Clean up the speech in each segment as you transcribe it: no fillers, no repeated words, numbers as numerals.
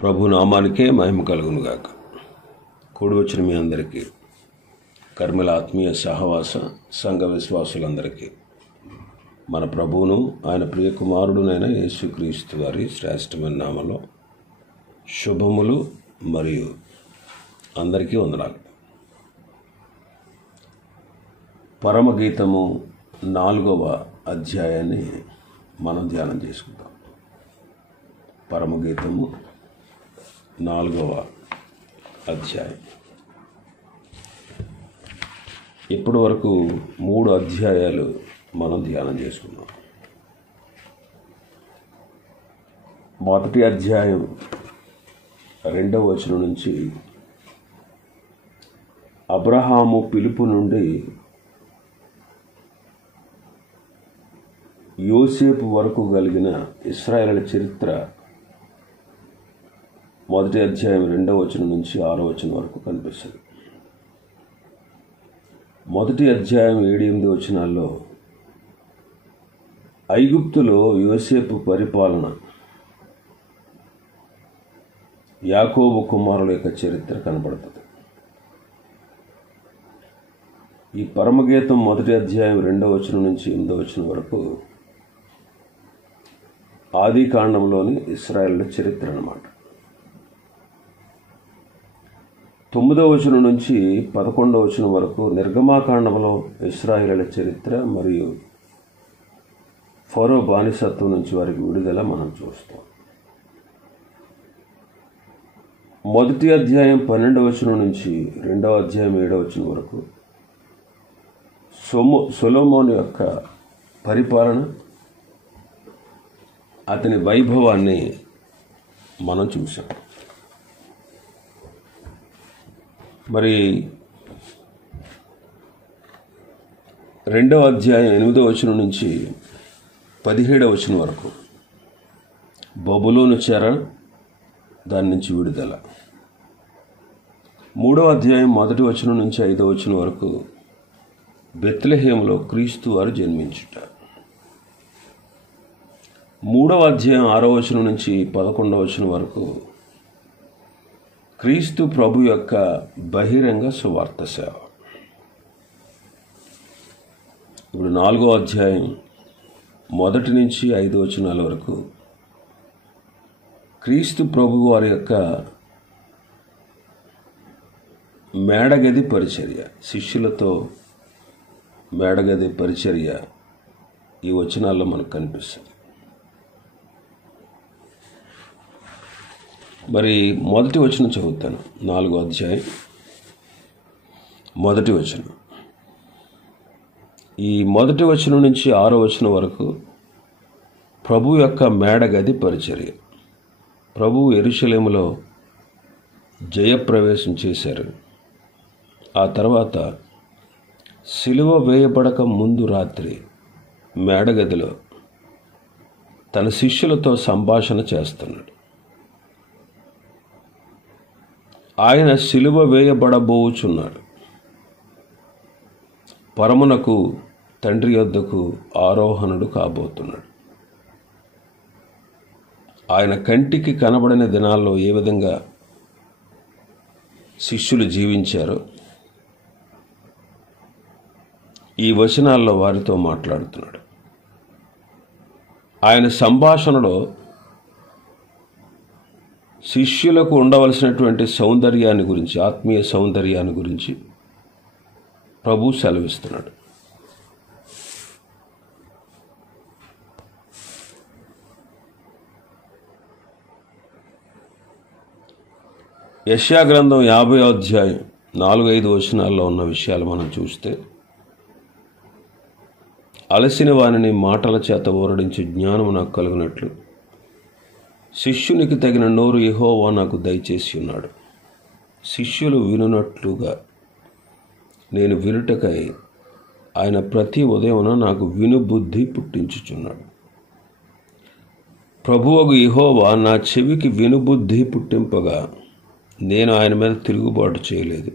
ప్రభు నామానికే మహిమ కలుగునుగాక. కూడి వచ్చిన మీ అందరికీ, కర్మల ఆత్మీయ సహవాస సంఘ విశ్వాసులందరికీ మన ప్రభువును ఆయన ప్రియకుమారుడునైన యేసుక్రీస్తు వారి శ్రేష్టమైన నామలో శుభములు మరియు అందరికీ వందనాలు. పరమగీతము 4వ అధ్యాయాన్ని మనం ధ్యానం చేసుకుందాం. పరమగీతము 4వ అధ్యాయం. ఇప్పటి వరకు 3 అధ్యాయాలు మనం ధ్యానం చేసుకున్నాం. మొదటి అధ్యాయం 2వ వచనం నుంచి అబ్రహాము పిలుపు నుండి యోసేపు వరకు కలిగిన ఇశ్రాయేలు చరిత్ర మొదటి అధ్యాయం 2వ వచనం నుంచి 6వ వచనం వరకు కనిపిస్తుంది. మొదటి అధ్యాయం 7-8 వచనాల్లో ఐగుప్తులో యోసేపు పరిపాలన, యాకోబు కుమారుల యొక్క చరిత్ర కనబడుతుంది. ఈ పరమగీతం మొదటి అధ్యాయం 2వ వచనం నుంచి 8వ వచనం వరకు ఆది కాండంలోని ఇశ్రాయేలు చరిత్ర అన్నమాట. 9వ వచనం నుంచి 11వ వచనం వరకు నిర్గమాకాండంలో ఇశ్రాయేలు చరిత్ర మరియు ఫరో బానిసత్వం నుంచి వారికి విడుదల మనం చూస్తాం. మొదటి అధ్యాయం 12వ వచనం నుంచి 2వ అధ్యాయం 7వ వచనం వరకు సొలొమోను యొక్క పరిపాలన, అతని వైభవాన్ని మనం చూసాం. మరి 2వ అధ్యాయం 8వ వచనం నుంచి 17వ వచనం వరకు బబులోను చెర, దాని నుంచి విడుదల. 3వ అధ్యాయం 1వ వచనం నుంచి 5వ వచనం వరకు బెత్లెహేములో క్రీస్తు వారు జన్మించుట. 3వ అధ్యాయం 6వ వచనం నుంచి 11వ వచనం వరకు క్రీస్తు ప్రభు యొక్క బహిరంగ సువార్త సేవ. ఇప్పుడు 4వ అధ్యాయం 1 నుంచి 5 వచనాల వరకు క్రీస్తు ప్రభు వారి యొక్క మేడగది పరిచర్య, శిష్యులతో మేడగది పరిచర్య ఈ వచనాల్లో మనకు కనిపిస్తుంది. మరి మొదటి వచనం చదువుతాను. 4వ అధ్యాయం 1వ వచనం. ఈ మొదటి వచనం నుంచి 6వ వచనం వరకు ప్రభు యొక్క మేడగది పరిచర్య. ప్రభు యెరూషలేములో జయప్రవేశం చేశారు. ఆ తర్వాత సిలువ వేయబడక ముందు రాత్రి మేడగదిలో తన శిష్యులతో సంభాషణ చేస్తున్నాడు. ఆయన సిలువ వేయబడబోచున్నాడు. పరమునకు తండ్రి యొద్దకు ఆరోహణుడు కాబోతున్నాడు. ఆయన కంటికి కనబడిన దినాల్లో ఏ విధంగా శిష్యులు జీవించారో ఈ వచనాల్లో వారితో మాట్లాడుతున్నాడు. ఆయన సంభాషణలో శిష్యులకు ఉండవలసినటువంటి సౌందర్యాన్ని గురించి, ఆత్మీయ సౌందర్యాన్ని గురించి ప్రభు సెలవిస్తున్నాడు. యెషయా గ్రంథం 50వ అధ్యాయం 4-5 వచనాల్లో ఉన్న విషయాలు మనం చూస్తే, అలసిన వానిని మాటల చేత ఊరడించి జ్ఞానము నాకు కలుగునట్లు శిష్యునికి తగిన నోరు యెహోవా నాకు దయచేసి ఉన్నాడు. శిష్యులు వినునట్లుగా నేను వినుటకై ఆయన ప్రతి ఉదయమున నాకు వినుబుద్ధి పుట్టించుచున్నాడు. ప్రభువగు యెహోవా నా చెవికి వినుబుద్ధి పుట్టింపగా నేను ఆయన మీద తిరుగుబాటు చేయలేదు,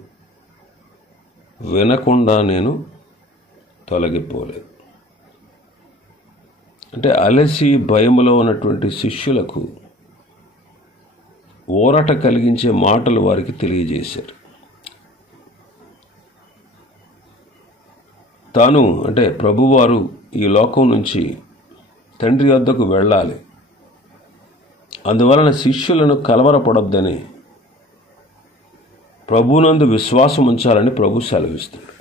వినకుండా నేను తొలగిపోలేదు. అంటే అలసి భయములో ఉన్నటువంటి శిష్యులకు ఊరట కలిగించే మాటలు వారికి తెలియజేశారు. తాను అంటే ప్రభువారు ఈ లోకం నుంచి తండ్రి వద్దకు వెళ్ళాలి, అందువలన శిష్యులను కలవరపడొద్దని, ప్రభువునందు విశ్వాసం ఉంచాలని ప్రభు సెలవిస్తాడు.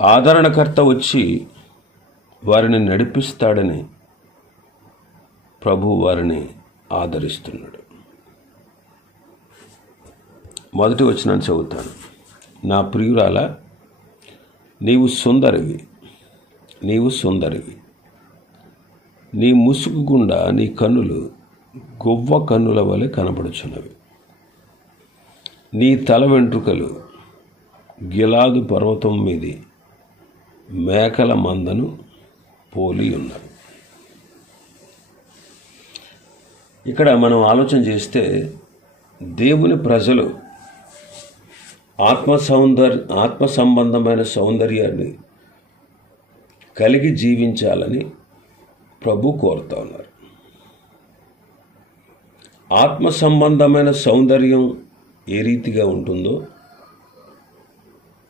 ఆదరణకర్త వచ్చి వారిని నడిపిస్తాడని ప్రభు వారిని ఆదరిస్తున్నాడు. మొదటి వచనాన్ని చదువుతాను. నా ప్రియురాల, నీవు సుందరివి, నీవు సుందరివి. నీ ముసుగు గుండా నీ కన్నులు గొవ్వ కన్నుల వలె కనబడుచున్నవి. నీ తల వెంట్రుకలు గిలాదు పర్వతం మీది మేకల మందను పోలి ఉన్నవి. ఇక్కడ మనం ఆలోచన చేస్తే దేవుని ప్రజలు ఆత్మ సంబంధమైన సౌందర్యాన్ని కలిగి జీవించాలని ప్రభు కోరుతా ఉన్నారు. ఆత్మ సంబంధమైన సౌందర్యం ఏ రీతిగా ఉంటుందో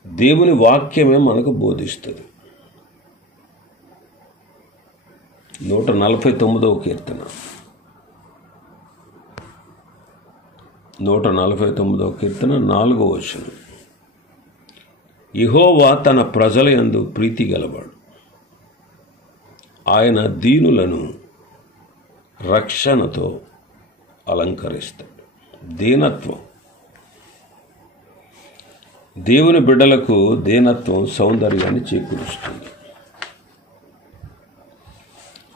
దేవుని వాక్యమే మనకు బోధిస్తుంది. 149వ కీర్తన 149వ కీర్తన 4వ వచనం. యెహోవా తన ప్రజల యందు ప్రీతి గలవాడు, ఆయన దీనులను రక్షణతో అలంకరిస్తాడు. దీనత్వం, దేవుని బిడ్డలకు దీనత్వం సౌందర్యాన్ని చేకూరుస్తుంది.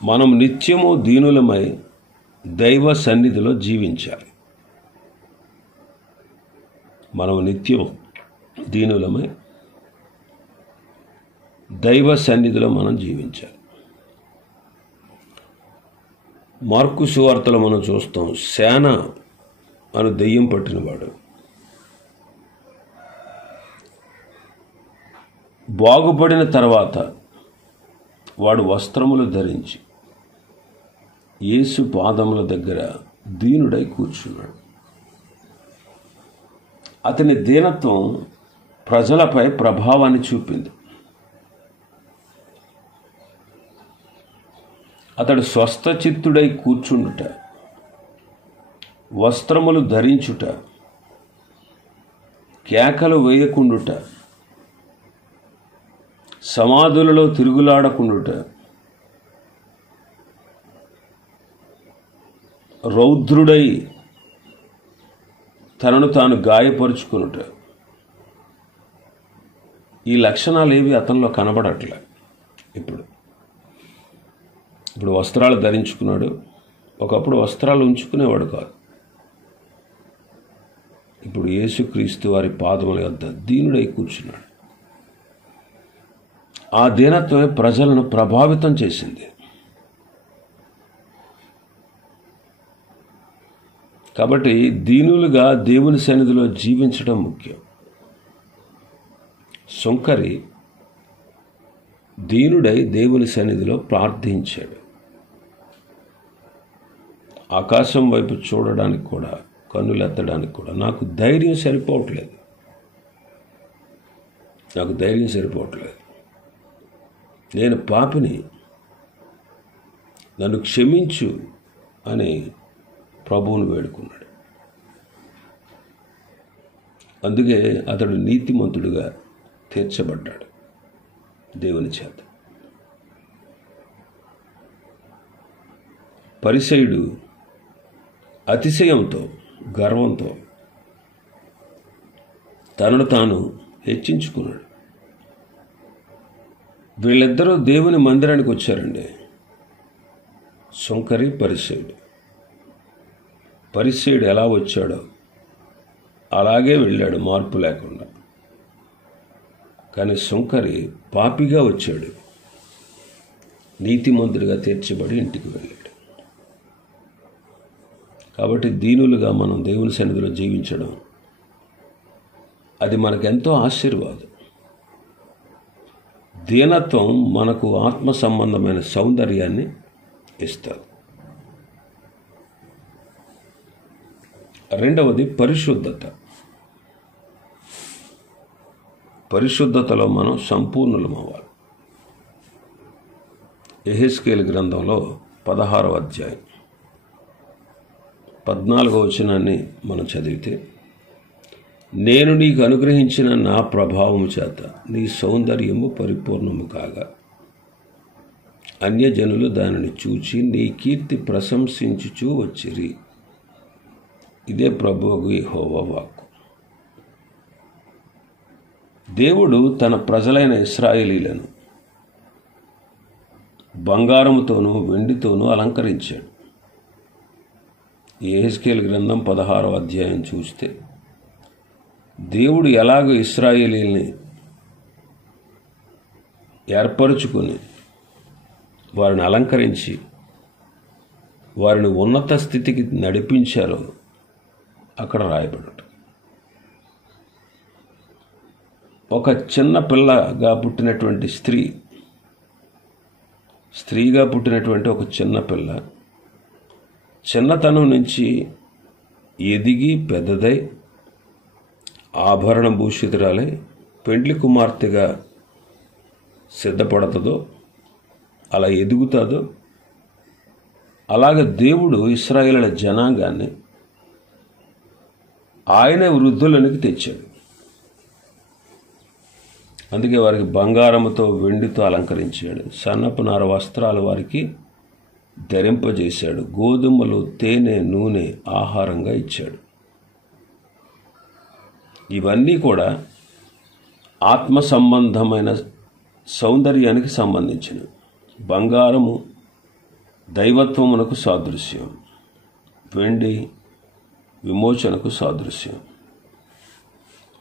మనం నిత్యము దీనులమై దైవ సన్నిధిలో జీవించాలి. మనం నిత్యం దీనులమై దైవ సన్నిధిలో మనం జీవించాలి. మార్కు సువార్తలో మనం చూస్తాం, సేన అను దెయ్యం పట్టినవాడు బాగుపడిన తర్వాత వాడు వస్త్రములు ధరించి యేసు పాదముల దగ్గర దీనుడై కూర్చున్నాడు. అతని దీనత్వం ప్రజలపై ప్రభావాన్ని చూపింది. అతడు స్వస్థచిత్తుడై కూర్చుండుట, వస్త్రములు ధరించుట, కేకలు వేయకుండుట, సమాధులలో తిరుగులాడకుండుట, రౌద్రుడై తనను తాను గాయపరుచుకునుట, ఈ లక్షణాలు ఏవి అతనిలో కనబడట్లే. ఇప్పుడు వస్త్రాలు ధరించుకున్నాడు. ఒకప్పుడు వస్త్రాలు ఉంచుకునేవాడు కాదు. ఇప్పుడు యేసుక్రీస్తు వారి పాదముల వద్ద దీనుడై కూర్చున్నాడు. ఆ దీనత్వమే ప్రజలను ప్రభావితం చేసింది. కాబట్టి దీనులుగా దేవుని సన్నిధిలో జీవించడం ముఖ్యం. సుంకరి దీనుడై దేవుని సన్నిధిలో ప్రార్థించాడు. ఆకాశం వైపు చూడడానికి కూడా, కన్నులెత్తడానికి కూడా నాకు ధైర్యం సరిపోవట్లేదు, నేను పాపిని, నన్ను క్షమించు అని ప్రభువును వేడుకున్నాడు. అందుకే అతడు నీతిమంతుడుగా తీర్చబడ్డాడు దేవుని చేత. పరిసయ్యుడు అతిశయంతో, గర్వంతో తనను తాను హెచ్చించుకున్నాడు. వీళ్ళిద్దరూ దేవుని మందిరానికి వచ్చారండి, సుంకరి, పరిసయ్యుడు. పరిసయ్యుడు ఎలా వచ్చాడో అలాగే వెళ్ళాడు, మార్పు లేకుండా. కానీ సుంకరి పాపిగా వచ్చాడు, నీతిమంతుడిగా తీర్చబడి ఇంటికి వెళ్ళాడు. కాబట్టి దీనులుగా మనం దేవుని సన్నిధిలో జీవించడం, అది మనకెంతో ఆశీర్వాదం. దీనత్వం మనకు ఆత్మ సంబంధమైన సౌందర్యాన్ని ఇస్తుంది. రెండవది పరిశుద్ధత. పరిశుద్ధతలో మనం సంపూర్ణులం అవ్వాలి. యెహెజ్కేలు గ్రంథంలో 16వ అధ్యాయం 14వ వచనాన్ని మనం చదివితే, నేను నీకు అనుగ్రహించిన నా ప్రభావము చేత నీ సౌందర్యము పరిపూర్ణము కాగా అన్యజనులు దానిని చూచి నీ కీర్తి ప్రశంసించుచూ వచ్చిరి. ఇదే ప్రభువు యెహోవా వాక్కు. దేవుడు తన ప్రజలైన ఇశ్రాయేలీలను బంగారముతోనూ వెండితోనూ అలంకరించాడు. యెహెజ్కేలు గ్రంథం 16వ అధ్యాయం చూస్తే దేవుడు ఎలాగో ఇశ్రాయేలీల్ని ఏర్పరుచుకొని వారిని అలంకరించి వారిని ఉన్నత స్థితికి నడిపించారో అక్కడ రాయబడి, ఒక చిన్న పిల్లగా పుట్టినటువంటి స్త్రీగా పుట్టినటువంటి ఒక చిన్న పిల్ల చిన్నతనం నుంచి ఎదిగి పెద్దదై ఆభరణ భూషితురాలై పెండ్లి కుమార్తెగా సిద్ధపడుతుందో, అలా ఎదుగుతుందో, అలాగ దేవుడు ఇశ్రాయేలు జనాంగాన్ని ఆయన వృద్ధులనికి తెచ్చాడు. అందుకే వారికి బంగారముతో వెండితో అలంకరించాడు. సన్నపు నార వస్త్రాలు వారికి ధరింపజేశాడు. గోధుమలు, తేనె, నూనె ఆహారంగా ఇచ్చాడు. ఇవన్నీ కూడా ఆత్మ సంబంధమైన సౌందర్యానికి సంబంధించినవి. బంగారము దైవత్వమునకు సాదృశ్యం, వెండి విమోచనకు సాదృశ్యం.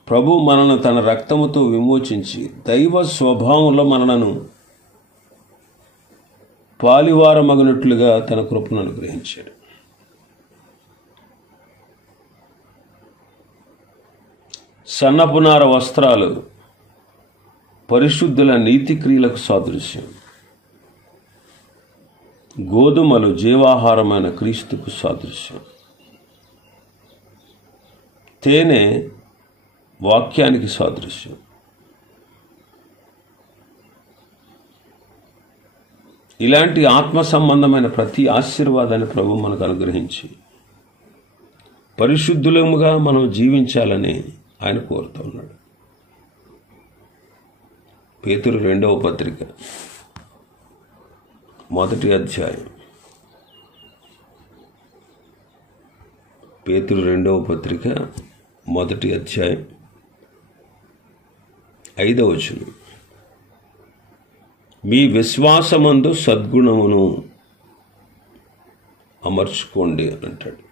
ప్రభు మనను తన రక్తముతో విమోచించి దైవ స్వభావంలో మనలను పాలివారమగినట్లుగా తన కృపను అనుగ్రహించాడు. సన్నపునార వస్త్రాలు పరిశుద్ధుల నీతి క్రియలకు సాదృశ్యం. గోధుమలు జీవాహారమైన క్రీస్తుకు సాదృశ్యం. తేనె వాక్యానికి సాదృశ్యం. ఇలాంటి ఆత్మ సంబంధమైన ప్రతి ఆశీర్వాదాన్ని ప్రభు మనకు అనుగ్రహించి పరిశుద్ధులముగా మనం జీవించాలని ఆయన కోరుతూ ఉన్నాడు. పేతురు 2వ పత్రిక 1వ అధ్యాయం, పేతురు 2వ పత్రిక 1వ అధ్యాయం 5వ వచనం, మీ విశ్వాసమందు సద్గుణమును అమర్చుకోండి అంటాడు.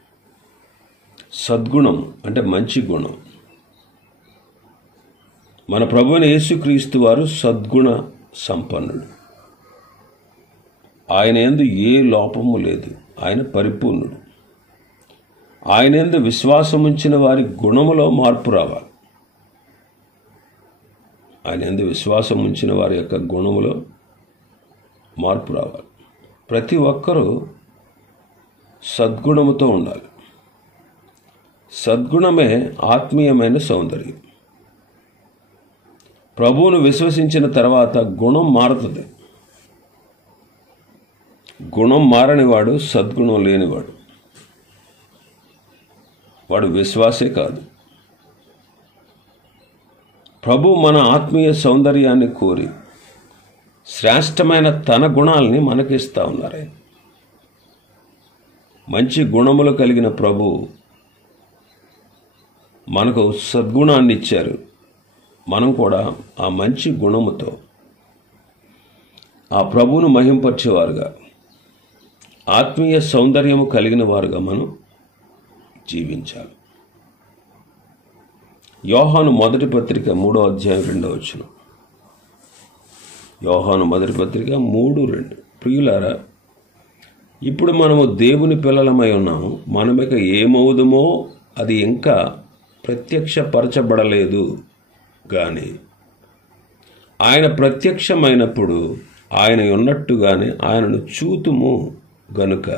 సద్గుణం అంటే మంచి గుణం. మన ప్రభువైన యేసుక్రీస్తు వారు సద్గుణ సంపన్నుడు. ఆయన యందు ఏ లోపము లేదు. ఆయన పరిపూర్ణుడు. ఆయన యందు విశ్వాసం ఉంచిన వారి గుణములో మార్పు రావాలి. ఆయన యందు విశ్వాసం ఉంచిన వారి యొక్క గుణములో మార్పు రావాలి. ప్రతి ఒక్కరూ సద్గుణముతో ఉండాలి. సద్గుణమే ఆత్మీయమైన సౌందర్యం. ప్రభువును విశ్వసించిన తర్వాత గుణం మారుతుంది. గుణం మారనివాడు సద్గుణం లేనివాడు. వాడు విశ్వాసే కాదు. ప్రభు మన ఆత్మీయ సౌందర్యాన్ని కోరి శ్రేష్టమైన తన గుణాలని మనకిస్తా ఉన్నారు. మంచి గుణములు కలిగిన ప్రభు మనకు సద్గుణాన్ని ఇచ్చారు. మనం కూడా ఆ మంచి గుణముతో ఆ ప్రభువును మహింపరిచేవారుగా, ఆత్మీయ సౌందర్యము కలిగిన వారుగా మనం జీవించాలి. యోహాను మొదటి పత్రిక 3వ అధ్యాయం 2వ వచనం. యోహాను మొదటి పత్రిక 3:2. ప్రియులారా, ఇప్పుడు మనము దేవుని పిల్లలమై ఉన్నాము. మనమిక ఏమవుదుమో అది ఇంకా ప్రత్యక్షపరచబడలేదు కానీ ఆయన ప్రత్యక్షమైనప్పుడు ఆయన ఉన్నట్టుగానే ఆయనను చూతుము గనుక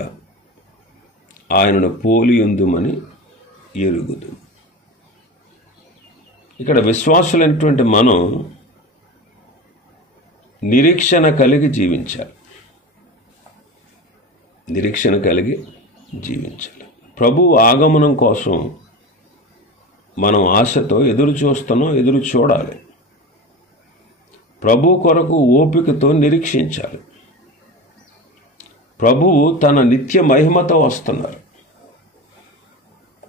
ఆయనను పోలియుందుమని ఎరుగుదు. ఇక్కడ విశ్వాసులైనటువంటి మనం నిరీక్షణ కలిగి జీవించాలి. నిరీక్షణ కలిగి జీవించాలి. ప్రభువు ఆగమనం కోసం మనం ఆశతో ఎదురు చూడాలి. ప్రభు కొరకు ఓపికతో నిరీక్షించాలి. ప్రభువు తన నిత్య మహిమతో వస్తున్నారు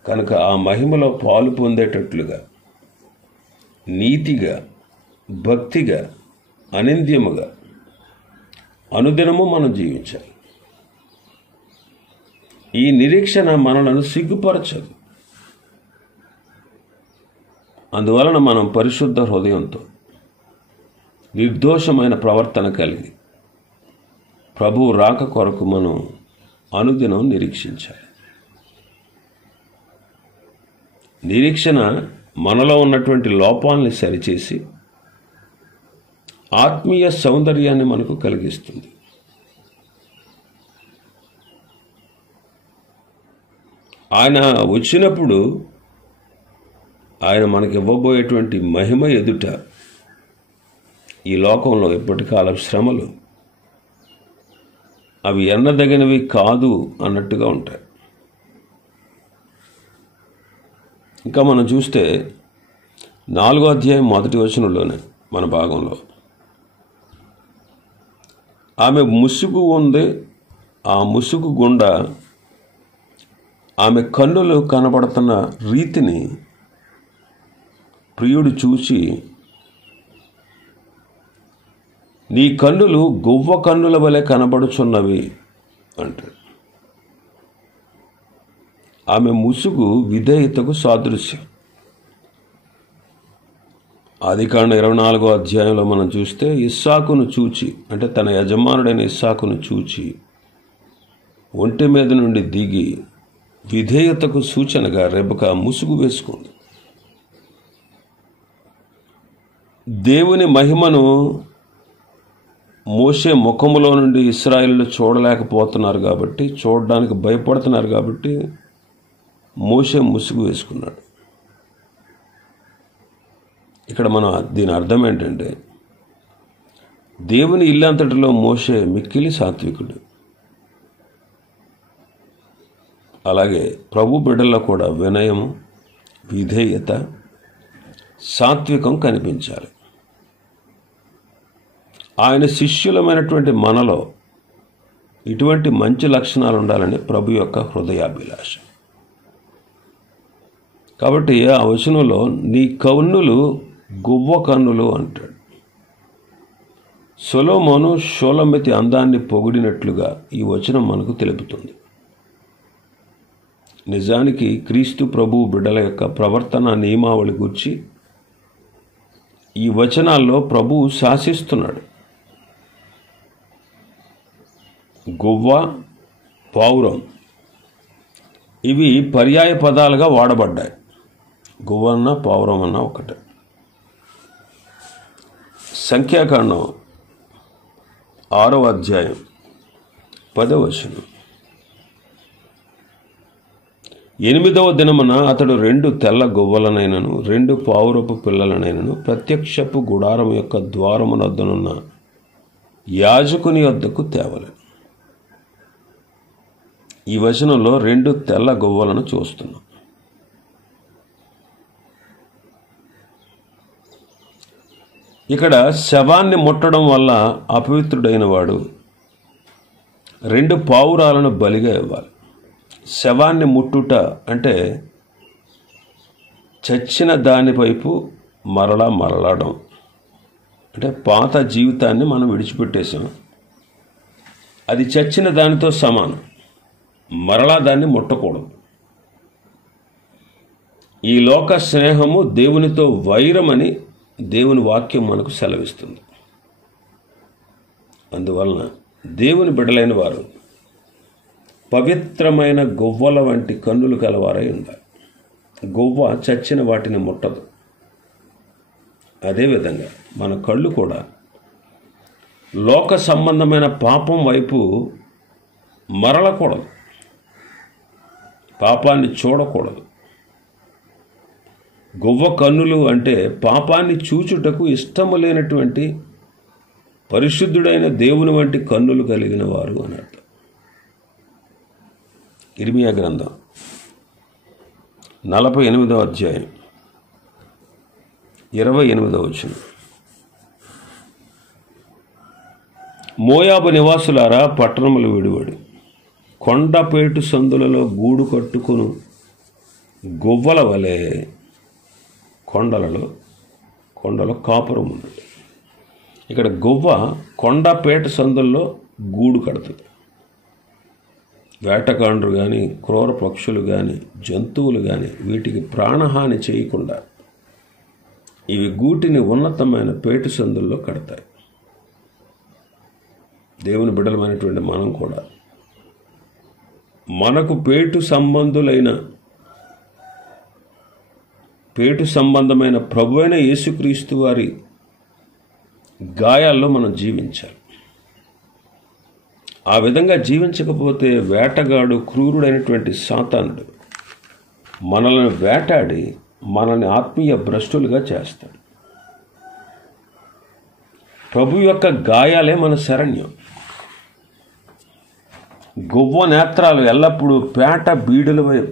కనుక ఆ మహిమలో పాలు పొందేటట్లుగా నీతిగా, భక్తిగా, అనింద్యముగా అనుదినము మనం జీవించాలి. ఈ నిరీక్షణ మనలను సిగ్గుపరచదు. అందువలన మనం పరిశుద్ధ హృదయంతో నిర్దోషమైన ప్రవర్తన కలిగి ప్రభువు రాక కొరకు మనం అనుదినం నిరీక్షించాలి. నిరీక్షణ మనలో ఉన్నటువంటి లోపాలని సరిచేసి ఆత్మీయ సౌందర్యాన్ని మనకు కలిగిస్తుంది. ఆయన వచ్చినప్పుడు ఆయన మనకి ఇవ్వబోయేటువంటి మహిమ ఎదుట ఈ లోకంలో ఎప్పటికాలం శ్రమలు అవి ఎన్నదగినవి కాదు అన్నట్టుగా ఉంటాయి. ఇంకా మనం చూస్తే 4వ అధ్యాయం 1వ వచనంలోనే మన భాగంలో ఆమె ముసుగు ఉంది, ఆ ముసుగు గుండా ఆమె కన్నులు కనబడుతున్న రీతిని ప్రియుడు చూచి, నీ కన్నులు గువ్వ కన్నుల వలె కనబడుచున్నవి అంటాడు. ఆమె ముసుగు విధేయతకు సాదృశ్యం. ఆదికాండ 24వ అధ్యాయంలో మనం చూస్తే ఇస్సాకును చూచి, అంటే తన యజమానుడైన ఇస్సాకును చూచి ఒంటి మీద నుండి దిగి విధేయతకు సూచనగా రెబెకా ముసుగు వేసుకుంది. దేవుని మహిమను మోషే ముఖములో నుండి ఇశ్రాయేలు చూడలేకపోతున్నారు కాబట్టి, చూడడానికి భయపడుతున్నారు కాబట్టి మోషే ముసుగు వేసుకున్నాడు. ఇక్కడ మనం దీని అర్థం ఏంటంటే, దేవుని ఇల్లంతటిలో మోషే మిక్కిలి సాత్వికుడు. అలాగే ప్రభు బిడ్డల్లో కూడా వినయము, విధేయత, సాత్వికం కనిపించాలి. ఆయన శిష్యులమైనటువంటి మనలో ఇటువంటి మంచి లక్షణాలు ఉండాలని ప్రభు యొక్క హృదయాభిలాష. కాబట్టి ఆ వచనంలో నీ కన్నులు గువ్వ కన్నులు అంటాడు. సొలొమోను షూలమితి అందాన్ని పొగిడినట్లుగా ఈ వచనం మనకు తెలుపుతుంది. నిజానికి క్రీస్తు ప్రభువు బిడ్డల యొక్క ప్రవర్తన నియమావళి గురించి ఈ వచనాల్లో ప్రభువు శాసిస్తున్నాడు. గువ్వ, పావురం ఇవి పర్యాయ పదాలుగా వాడబడ్డాయి. గువ్వ అన్న పావురం అన్న ఒకటే. సంఖ్యాకాండం 6వ అధ్యాయం 10వ వచనం, 8వ దినమున అతడు 2 తెల్ల గువ్వలనైనను 2 పావురపు పిల్లలనైనను ప్రత్యక్షపు గుడారం యొక్క ద్వారమునొద్దనున్న యాజకుని వద్దకు తేవలెను. ఈ వచనంలో 2 తెల్ల గువ్వలను చూస్తున్నాం. ఇక్కడ శవాన్ని ముట్టడం వల్ల అపవిత్రుడైన వాడు 2 పావురాలను బలిగా ఇవ్వాలి. శవాన్ని ముట్టుట అంటే చచ్చిన దానివైపు మరలడం, అంటే పాత జీవితాన్ని మనం విడిచిపెట్టేసాం, అది చచ్చిన దానితో సమానం. మరలా దాన్ని ముట్టకూడదు. ఈ లోక స్నేహము దేవునితో వైరమని దేవుని వాక్యం మనకు సెలవిస్తుంది. అందువలన దేవుని బిడ్డలైన వారు పవిత్రమైన గువ్వల వంటి కన్నులు కలవారై ఉండాలి. గువ్వ చచ్చిన వాటిని ముట్టదు. అదేవిధంగా మన కళ్ళు కూడా లోక సంబంధమైన పాపం వైపు మరలకూడదు, పాపాన్ని చూడకూడదు. గువ్వ కన్నులు అంటే పాపాన్ని చూచుటకు ఇష్టము లేనటువంటి పరిశుద్ధుడైన దేవుని వంటి కన్నులు కలిగిన వారు అని అర్థం. ఇర్మియా గ్రంథం 48వ అధ్యాయం 28వ వచనం. మోయాబు నివాసులారా, పట్టణములు విడివడి కొండపేటు సందులలో గూడు కట్టుకును గువ్వల వలె కొండలో కాపురం ఉన్నది. ఇక్కడ గువ్వ కొండపేట సందుల్లో గూడు కడుతుంది. వేటగాండ్రు కానీ, క్రూర పక్షులు కానీ, జంతువులు కానీ వీటికి ప్రాణహాని చేయకుండా ఇవి గూటిని ఉన్నతమైన పేటు సందుల్లో కడతాయి. దేవుని బిడ్డలమైనటువంటి మనం కూడా మనకు పేటు సంబంధమైన ప్రభువైన యేసుక్రీస్తు వారి గాయాల్లో మనం జీవించాలి. ఆ విధంగా జీవించకపోతే వేటగాడు, క్రూరుడైనటువంటి సాతానుడు మనల్ని వేటాడి మనల్ని ఆత్మీయ భ్రష్టులుగా చేస్తాడు. ప్రభు యొక్క గాయాలే మన శరణ్యం. గువ్వ నేత్రాలు ఎల్లప్పుడూ పేట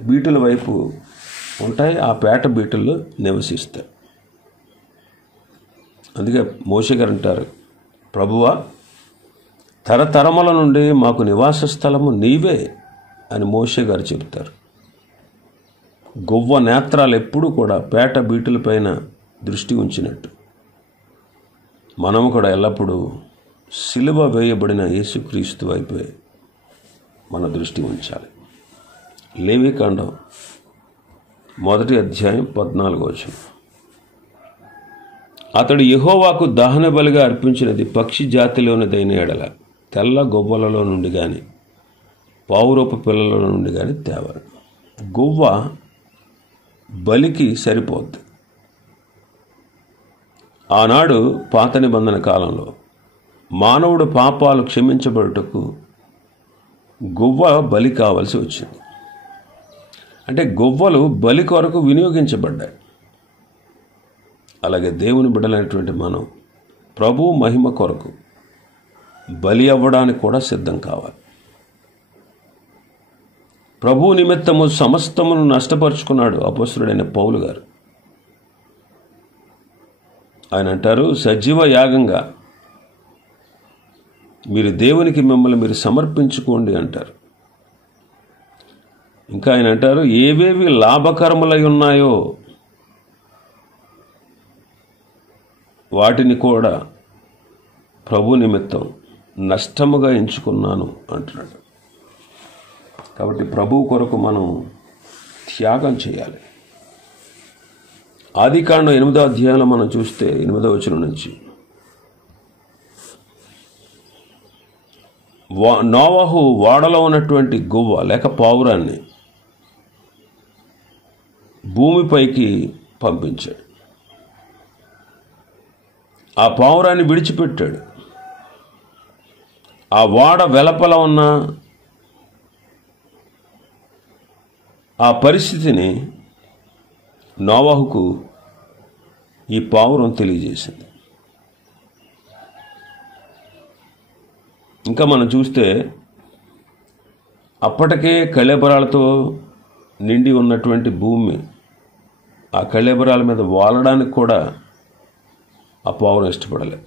బీటుల వైపు ఉంటాయి. ఆ పేట బీటుల్లో నివసిస్తాయి. అందుకే మోషే గారు అంటారు, ప్రభువా, తరతరముల నుండి మాకు నివాస స్థలము నీవే అని మోషే గారు చెబుతారు. గువ్వ నేత్రాలు ఎప్పుడూ కూడా పేట బీటులపైన దృష్టి ఉంచినట్టు మనము కూడా ఎల్లప్పుడూ సిలువ వేయబడిన యేసుక్రీస్తు వైపే మన దృష్టి ఉంచాలి. లేవీకాండం 1వ అధ్యాయం 14వ వచనం. అతడు యెహోవాకు దహన బలిగా అర్పించినది పక్షి జాతిలోనిదైన ఎడల తెల్ల గొవ్వలలో నుండి కానీ పావురూప పిల్లల నుండి కానీ తేవాలి. గువ్వ బలికి సరిపోద్ది. ఆనాడు పాత నిబంధన కాలంలో మానవుడు పాపాలు క్షమించబడుటకు గువ్వ బలి కావలసి వచ్చింది. అంటే గువ్వలు బలి కొరకు వినియోగించబడ్డాయి. అలాగే దేవుని బిడ్డలైనటువంటి మనం ప్రభు మహిమ కొరకు బలి అవ్వడానికి కూడా సిద్ధం కావాలి. ప్రభు నిమిత్తము సమస్తమును నష్టపరుచుకున్నాడు అపొస్తలుడైన పౌలు గారు. ఆయన అంటారు, సజీవ యాగంగా మీరు దేవునికి మిమ్మల్ని మీరు సమర్పించుకోండి అంటారు. ఇంకా ఆయన అంటారు, ఏవేవి లాభకరములై ఉన్నాయో వాటిని కూడా ప్రభు నిమిత్తం నష్టముగా ఎంచుకున్నాను అంటున్నాడు. కాబట్టి ప్రభు కొరకు మనం త్యాగం చేయాలి. ఆదికాండం 8వ అధ్యాయంలో మనం చూస్తే 8వ వచనం నుంచి నోవహు వాడలో ఉన్నటువంటి గువ్వ లేక పావురాన్ని భూమిపైకి పంపించాడు. ఆ పావురాన్ని విడిచిపెట్టాడు. ఆ వాడ వెలపల ఉన్న ఆ పరిస్థితిని నోవహుకు ఈ పావురం తెలియజేసింది. ఇంకా మనం చూస్తే అప్పటికే కళేబరాలతో నిండి ఉన్నటువంటి భూమి, ఆ కళేబరాల మీద వాలడానికి కూడా ఆ పావురం ఇష్టపడలేదు.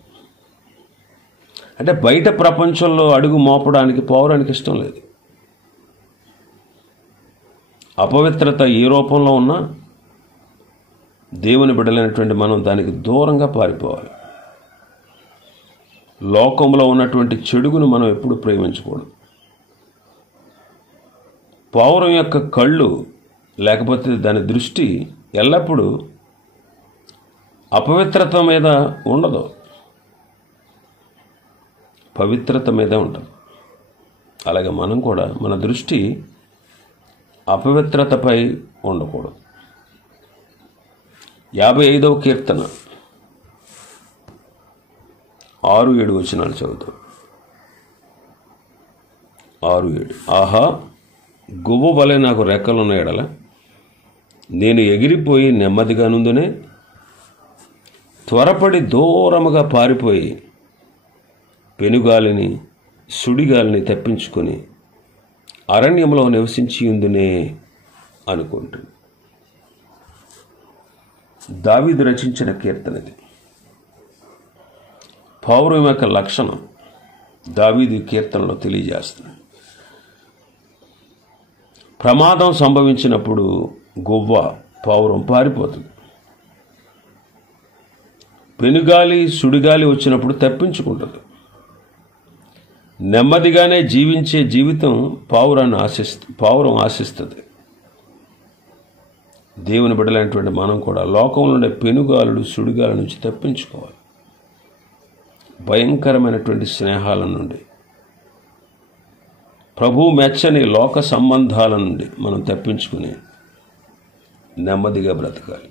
అంటే బయట ప్రపంచంలో అడుగు మోపడానికి పావురానికి ఇష్టం లేదు. అపవిత్రత ఏ రూపంలో ఉన్నా దేవుని బిడ్డలైనటువంటి మనం దానికి దూరంగా పారిపోవాలి. లోకంలో ఉన్నటువంటి చెడుగును మనం ఎప్పుడు ప్రేమించకూడదు. పావురం యొక్క కళ్ళు లేకపోతే దాని దృష్టి ఎల్లప్పుడూ అపవిత్రత మీద ఉండదు, పవిత్రత మీద ఉంటుంది. అలాగే మనం కూడా మన దృష్టి అపవిత్రతపై ఉండకూడదు. 55వ కీర్తన 6-7 వచనాలు చదువుతాం. 6-7. ఆహా, గువ్వ వలె నాకు రెక్కలున్న ఎడల నేను ఎగిరిపోయి నెమ్మదిగా నుందునే త్వరపడి దూరముగా పారిపోయి పెనుగాలిని సుడిగాలిని తప్పించుకొని అరణ్యంలో నివసించి ఉందునే అనుకుంటుంది. దావీదు రచించిన కీర్తనది. పౌరం యొక్క లక్షణం దావీదు కీర్తనలో తెలియజేస్తున్నాడు. ప్రమాదం సంభవించినప్పుడు గువ్వ పౌరం పారిపోతుంది. పెనుగాలి సుడిగాలి వచ్చినప్పుడు తప్పించుకుంటుంది. నెమ్మదిగానే జీవించే జీవితం పౌరం ఆశిస్తుంది. దేవుని బిడ్డలైనటువంటి మనం కూడా లోకంలో ఉండే పెనుగాలుడు సుడిగాల నుంచి తప్పించుకోవాలి. భయంకరమైనటువంటి స్నేహాల నుండి, ప్రభు మెచ్చని లోక సంబంధాల నుండి మనం తప్పించుకుని నెమ్మదిగా బ్రతకాలి.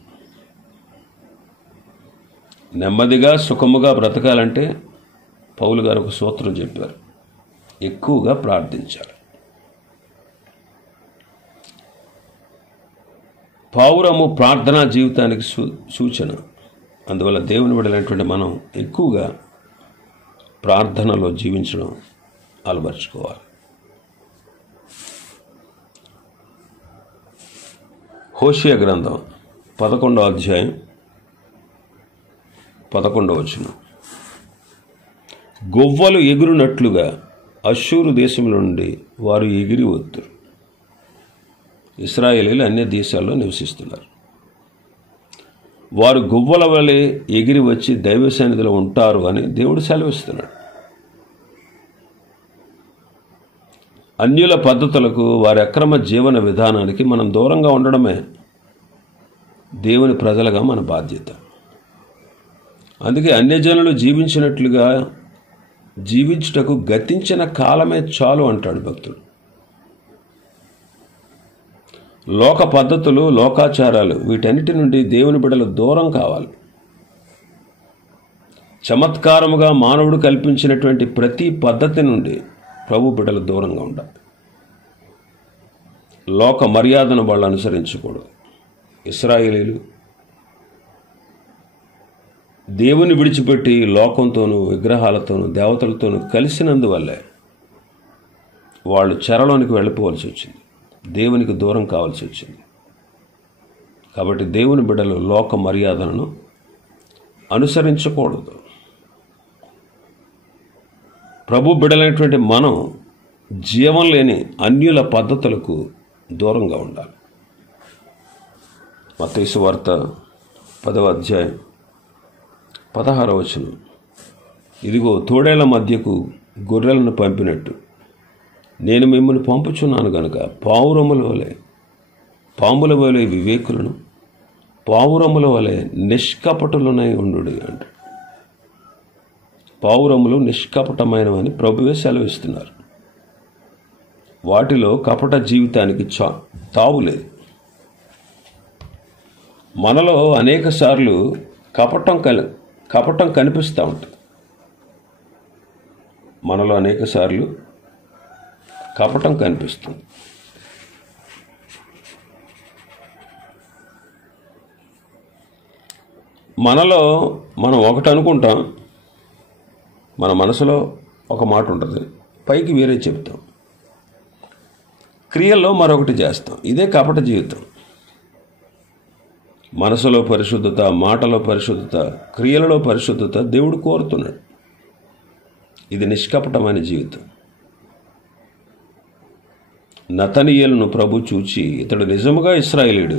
నెమ్మదిగా సుఖముగా బ్రతకాలంటే పౌలు గారు ఒక సూత్రం చెప్పారు: ఎక్కువగా ప్రార్థించాలి. పౌరము ప్రార్థనా జీవితానికి సూచన. అందువల్ల దేవుని బిడ్డలైనటువంటి మనం ఎక్కువగా ప్రార్థనలో జీవించడం అలవర్చుకోవాలి. హోషేయ గ్రంథం 11వ అధ్యాయం 11వ వచనం. గొవ్వలు ఎగురునట్లుగా అష్షూరు దేశంలో నుండి వారు ఎగిరి వద్దురు. ఇశ్రాయేలీలు అన్య దేశాల్లో నివసిస్తున్నారు. వారు గువ్వల వలె ఎగిరి వచ్చి దైవ సన్నిధిలో ఉంటారు అని దేవుడు సెలవిస్తున్నాడు. అన్యుల పద్ధతులకు, వారి అక్రమ జీవన విధానానికి మనం దూరంగా ఉండడమే దేవుని ప్రజలుగా మన బాధ్యత. అందుకే అన్యజనులు జీవించినట్లుగా జీవించుటకు గతించిన కాలమే చాలు అంటాడు భక్తుడు. లోక పద్ధతులు, లోకాచారాలు, వీటన్నిటి నుండి దేవుని బిడ్డలు దూరం కావాలి. చమత్కారముగా మానవుడు కల్పించినటువంటి ప్రతి పద్ధతి నుండి ప్రభు బిడ్డలు దూరంగా ఉండాలి. లోక మర్యాదను వాళ్ళు అనుసరించకూడదు. ఇశ్రాయేలీలు దేవుని విడిచిపెట్టి లోకంతోనూ విగ్రహాలతోనూ దేవతలతోనూ కలిసినందువల్లే వాళ్ళు చెరలోనికి వెళ్ళిపోవలసి వచ్చింది, దేవునికి దూరం కావాల్సి వచ్చింది. కాబట్టి దేవుని బిడ్డలు లోక మర్యాదలను అనుసరించకూడదు. ప్రభు బిడ్డలైనటువంటి మనం జీవం లేని అన్యుల పద్ధతులకు దూరంగా ఉండాలి. మత్తయి సువార్త 10వ అధ్యాయం 16వ వచనం. ఇదిగో తోడేళ్ల మధ్యకు గొర్రెలను పంపినట్టు నేను మిమ్మల్ని పంపుచున్నాను గనుక పాముల వలె వివేకులను, పావురముల వలె నిష్కపటులనై ఉండుడి అంట. పావురములు నిష్కపటమైనవని ప్రభువే సెలవిస్తున్నారు. వాటిలో కపట జీవితానికి తావులేదు. మనలో అనేక సార్లు కపటం కనిపిస్తూ ఉంటుంది. మనలో అనేక సార్లు కపటం కనిపిస్తుంది. మనలో మనం ఒకటి అనుకుంటాం, మన మనసులో ఒక మాట ఉంటుంది, పైకి వేరే చెప్తాం, క్రియల్లో మరొకటి చేస్తాం. ఇదే కపట జీవితం. మనసులో పరిశుద్ధత, మాటలో పరిశుద్ధత, క్రియలలో పరిశుద్ధత దేవుడు కోరుతున్నాడు. ఇది నిష్కపటమైన జీవితం. నతనీయేలును ప్రభు చూచి, ఇతడు నిజముగా ఇశ్రాయేలీయుడు,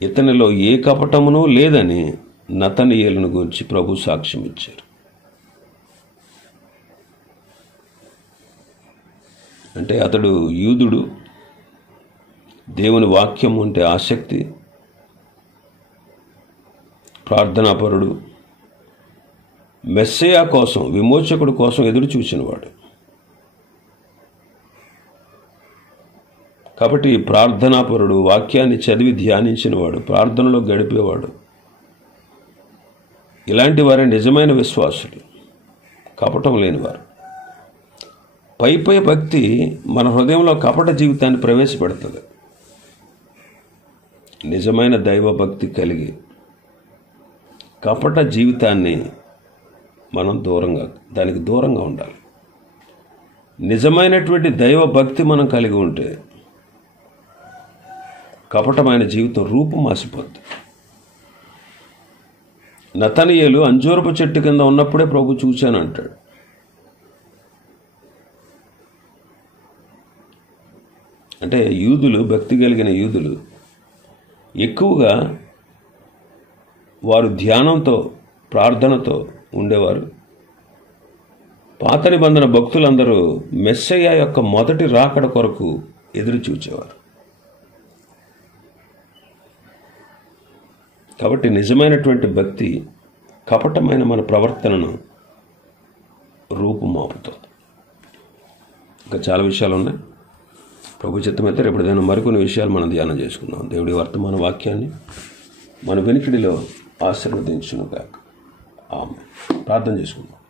ఇతనిలో ఏ కపటమునూ లేదని నతనీయేలును గురించి ప్రభు సాక్ష్యం ఇచ్చారు. అంటే అతడు యూదుడు, దేవుని వాక్యం అంటే ఆసక్తి, ప్రార్థనాపరుడు, మెస్సయా కోసం, విమోచకుడు కోసం ఎదురు చూసినవాడు. కాబట్టి ప్రార్థనాపరుడు, వాక్యాన్ని చదివి ధ్యానించినవాడు, ప్రార్థనలో గడిపేవాడు, ఇలాంటి వారే నిజమైన విశ్వాసులు, కపటం లేనివారు. పై భక్తి మన హృదయంలో కపట జీవితాన్ని ప్రవేశపెడుతుంది. నిజమైన దైవభక్తి కలిగి కపట జీవితాన్ని మనం దానికి దూరంగా ఉండాలి. నిజమైనటువంటి దైవభక్తి మనం కలిగి ఉంటే కపటమైన జీవితం రూపు మాసిపోద్ది. నతనీయేలు అంజూరపు చెట్టు కింద ఉన్నప్పుడే ప్రభు చూశాను అంటాడు. అంటే యూదులు, భక్తి కలిగిన యూదులు ఎక్కువగా వారు ధ్యానంతో, ప్రార్థనతో ఉండేవారు. పాత నిబంధన భక్తులందరూ మెస్సయ్య యొక్క మొదటి రాకడ కొరకు ఎదురు చూచేవారు. కాబట్టి నిజమైనటువంటి భక్తి కపటమైన మన ప్రవర్తనను రూపుమాపుతుంది. ఇంకా చాలా విషయాలు ఉన్నాయి. ప్రభు చిత్తమైతే రేపటిదైనా మరికొన్ని విషయాలు మనం ధ్యానం చేసుకుందాం. దేవుడి వర్తమాన వాక్యాన్ని మన వెనుకడిలో ఆశీర్వదించును గాక. ఆమేన్. ప్రార్థన చేసుకుందాం.